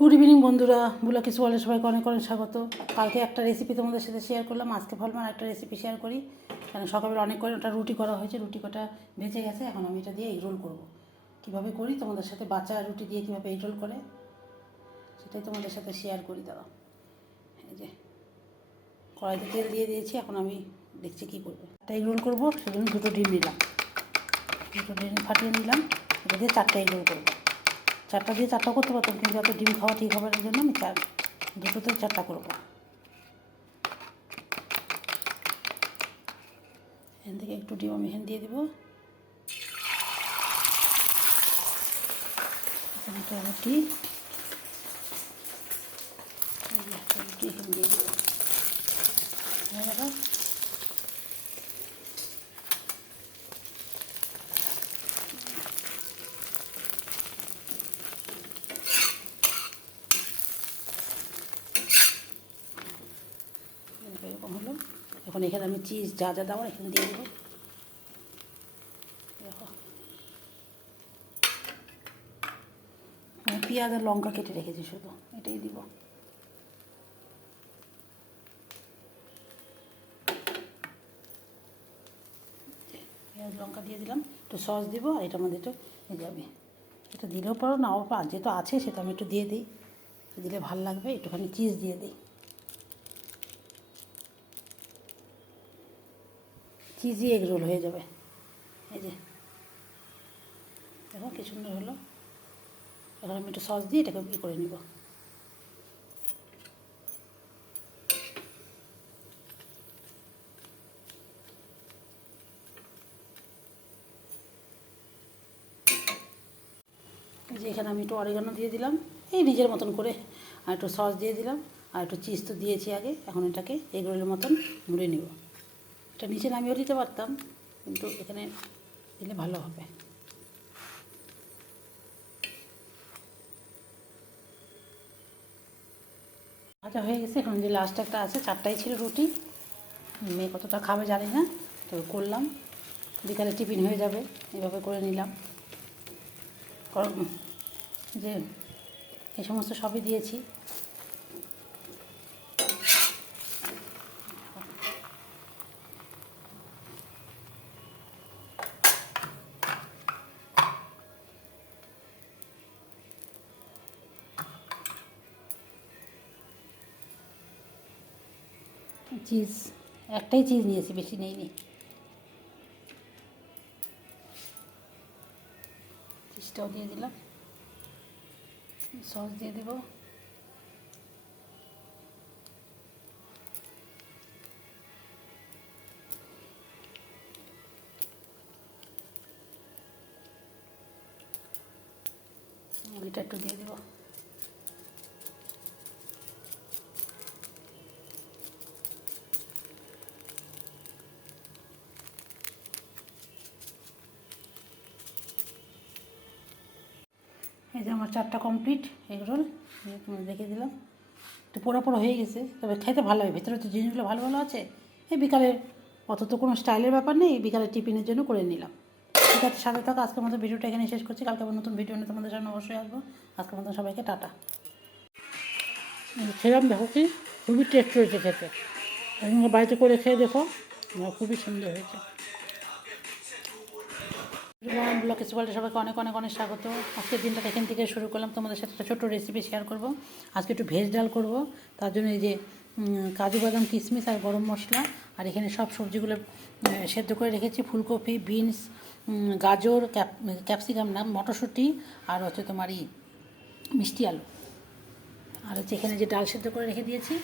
Good evening বন্ধুরা, বুলা কিছু বলে সবাইকে অনেক অনেক স্বাগত। কালকে একটা রেসিপি তোমাদের সাথে শেয়ার করলাম, আজকে ভাবলাম একটা রেসিপি শেয়ার করি। কারণ সকালবেলা অনেক করে ওটা রুটি করা হয়েছে, রুটি কটা ভেজে গেছে, এখন আমি এটা দিয়ে এগ রোল করবো। কীভাবে করি তোমাদের সাথে, বাচ্চা রুটি দিয়ে কীভাবে এগ রোল করে সেটাই তোমাদের সাথে শেয়ার করি। দাঁড়াও, এই যে কড়াইতে তেল দিয়ে দিয়েছি, এখন আমি দেখছি কী করবো। একটা এগ রোল করবো, সেজন্য দুটো ডিম নিলাম, দুটো ডিম ফাটিয়ে নিলাম, এটা দিয়ে চারটা এগ রোল করবো। চারটা দিয়ে চারটা করতে পারতাম, কিন্তু এত ডিম খাওয়া ঠিক হবার জন্য আমি দুটোতে চারটা করবো। এখান থেকে একটু ডিম আমি এখানে দিয়ে দেবো, এখানে একটা রুটি, রুটি এখানে দিয়ে দেবো। হয়ে গেল। এরকম হলো। এখন এখানে আমি চিজ যা যা দেওয়ার এখানে দিয়ে দেবো। দেখো, আমি পেঁয়াজ আর লঙ্কা কেটে রেখেছি, শুধু এটাই দিব। পেঁয়াজ লঙ্কা দিয়ে দিলাম, একটু সস দিব, আর এটার মধ্যে একটু যাবে, এটা দিলেও পারো নাও পারো, যেহেতু আছে সেটা আমি একটু দিয়ে দিই, দিলে ভালো লাগবে। একটুখানি চিজ দিয়ে দিই, চিজি এগ রোল হয়ে যাবে। এই যে দেখো কি সুন্দর হলো। এখন আমি একটু সস দিয়ে এটাকে করে নিব। যে এখানে আমি একটু অরিগানো দিয়ে দিলাম, এই নিজের মতন করে, আর একটু সস দিয়ে দিলাম, আর একটু চিজ তো দিয়েছি আগে। এখন এটাকে এগ রোলের মতন মুড়ে নিব। এটা নিচে নামিয়েও দিতে পারতাম, কিন্তু এখানে দিলে ভালো হবে। আচ্ছা, হয়ে গেছে। এখন যে লাস্ট একটা আছে, চারটাই ছিল রুটি, মেয়ে কতটা খাবে জানি না, তো করলাম, বিকালে টিফিন হয়ে যাবে, এভাবে করে নিলাম। যে এই সমস্ত সবই দিয়েছি। চিজ একটাই চিজ নিয়েছি, বেশি নেইনি। চিজটাও দিয়ে দিলাম, সস দিয়ে দেবো। এটা একটু দিয়ে দেবো। এই যে আমার চারটা কমপ্লিট এগ রোল, দেখে দিলাম। একটু পোড়া পোড়া হয়ে গেছে, তবে খেতে ভালো হবে, ভেতরে তো জিনিসগুলো ভালো ভালো আছে। এই বিকালের অত তো কোনো স্টাইলের ব্যাপার নেই, বিকালের টিফিনের জন্য করে নিলাম। ঠিক আছে, সাথে থাকো। আজকের মতো ভিডিওটা এখানে শেষ করছি, কালকে আবার নতুন ভিডিও নিয়ে তোমাদের সামনে অবশ্যই আসবো। আজকের মতো সবাইকে টাটা। খেলাম, দেখো কি খুবই টেস্ট হয়েছে খেতে, বাড়িতে করে খেয়ে দেখো, খুবই সুন্দর হয়েছে। ব্লকে বলে সবাইকে অনেক অনেক অনেক স্বাগত। আজকের দিনটা এখান থেকে শুরু করলাম, তোমাদের সাথে একটা ছোটো রেসিপি শেয়ার করব। আজকে একটু ভেজ ডাল করব, তার জন্য এই যে কাজু বাদাম কিশমিশ আর গরম মশলা, আর এখানে সব সবজিগুলো সেদ্ধ করে রেখেছি, ফুলকপি, বিনস, গাজর, ক্যাপসিকাম না, মটরশুঁটি, আর হচ্ছে তোমার মিষ্টি আলু, আর হচ্ছে এখানে যে ডাল সেদ্ধ করে রেখে দিয়েছি।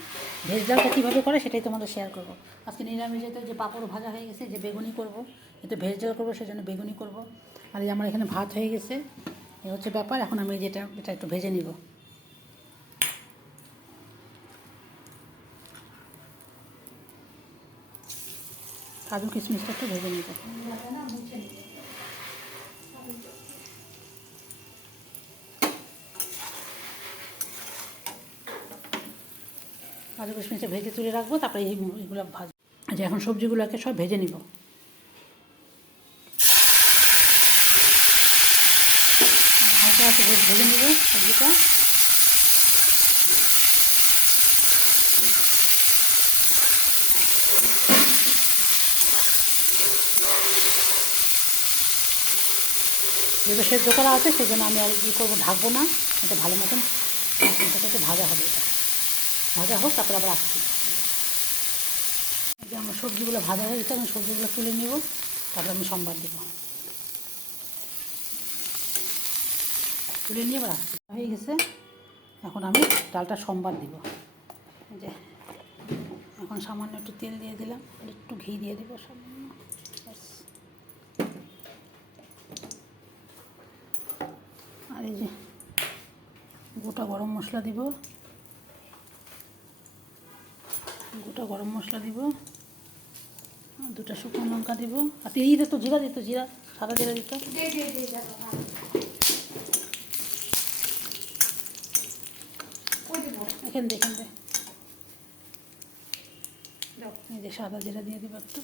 ভেজ ডালটা কীভাবে করে সেটাই তোমাদের শেয়ার করব। আজকে নিরামিষে তো যে পাঁপড় ভাজা হয়ে গেছে, যে বেগুনি করব, কিন্তু ভেজ ডাল করবো সেজন্য বেগুনি করব। আর এই আমার এখানে ভাত হয়ে গেছে, এই হচ্ছে ব্যাপার। এখন আমি এটা একটু ভেজে নিব। কাজু কিশমিশটা একটু ভেজে নিব। কাজু কিশমিশটা ভেজে তুলে রাখবো, তারপরে এইগুলো ভাজবো। আচ্ছা, এখন সবজিগুলোকে সব ভেজে নিব। হালকা ভেজে নিব সবজিটা। যেহেতু সেদ্ধ করা আছে সেই জন্য আমি আর কী করবো, ঢাকবো না। এটা ভালো মতন মশলাটাকে ভাজা হবে, এটা ভাজা হোক, তারপরে আবার আসছি। এই যে আমার সবজিগুলো ভাজা হয়ে গেছে, আমি সবজিগুলো তুলে নেব, তারপরে আমি সম্বাদ দেবো। তুলে নিয়ে আবার আসছি। হয়ে গেছে, এখন আমি ডালটা সম্বাদ দিব। এই যে এখন সামান্য একটু তেল দিয়ে দিলাম, আর একটু ঘি দিয়ে দেবো সামান্য, ব্যাস। আর এই যে গোটা গরম মশলা দিব, দুটা শুকনো লঙ্কা দিব, আর তিরিতে তো জিরা দিত, জিরা সাদা জিরা দিত। এখান দে এই যে সাদা জিরা দিয়ে দিব একটু,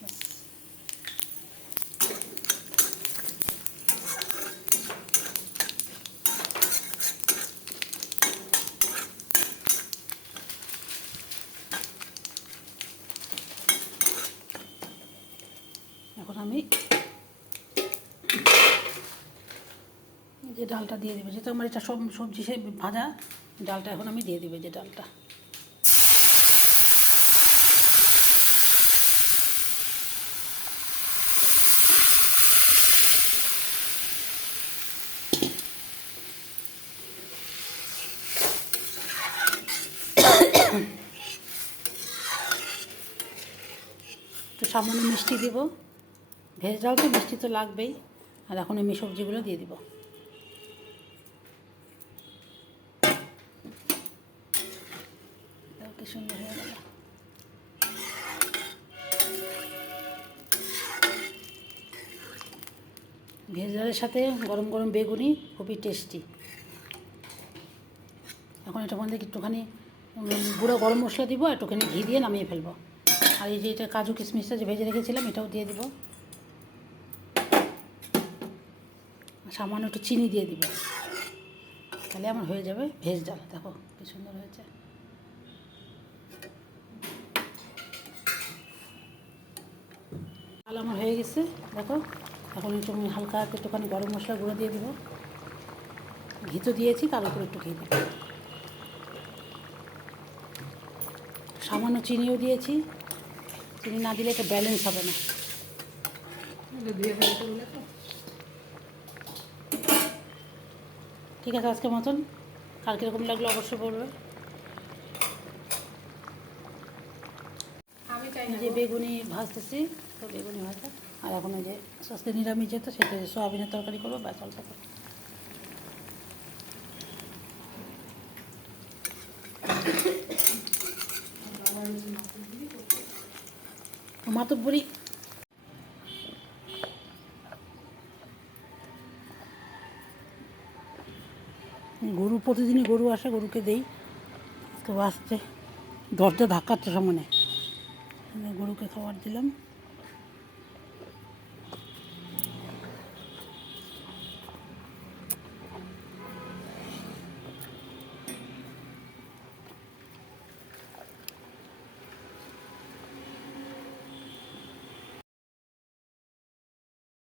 ব্যাস। এখন আমি যে ডালটা দিয়ে দেবো, যেহেতু আমার এটা সব সবজি সে ভাজা, ডালটা এখন আমি দিয়ে দেবো, যে ডালটা। একটু সামান্য মিষ্টি দিব, ভেজ ডাল তো মিষ্টি তো লাগবেই। আর এখন আমি সবজিগুলো দিয়ে দিব। কি সুন্দর হয়ে গেল। ভেজ ডালের সাথে গরম গরম বেগুনি খুবই টেস্টি। এখন এটার মধ্যে একটুখানি গুঁড়ো গরম মশলা দিব, একটুখানি ঘি দিয়ে নামিয়ে ফেলবো। আর এই যে এটা কাজু কিশমিশটা যে ভেজে রেখেছিলাম, এটাও দিয়ে দিব। সামান্য একটু চিনি দিয়ে দিব, তাহলে আমার হয়ে যাবে ভেজ ডাল। দেখো কি সুন্দর হয়েছে। ডাল আমার হয়ে গেছে, দেখো। এখন একটু আমি হালকা একটুখানি গরম মশলা গুঁড়ো দিয়ে দিব, ঘি তো দিয়েছি, তার উপর একটু ঘি দিব। সামান্য চিনিও দিয়েছি, চিনি না দিলে এটা ব্যালেন্স হবে না। ঠিক আছে, আজকের মতন। কার কীরকম লাগলো অবশ্যই বলবে। যে বেগুনি ভাজতেছি, তো বেগুনি ভাজা। আর এখন ওই যে আজকে নিরামিষ যেত, সেটা সোয়াবিনের তরকারি করবো, ব্যাস অল্প করে। মাতব্বরি গরু, প্রতিদিনই গরু আসে, গরুকে দেই। তো আসছে, দরজা ধাক্কাচ্ছে সামনে, গরুকে খাবার দিলাম।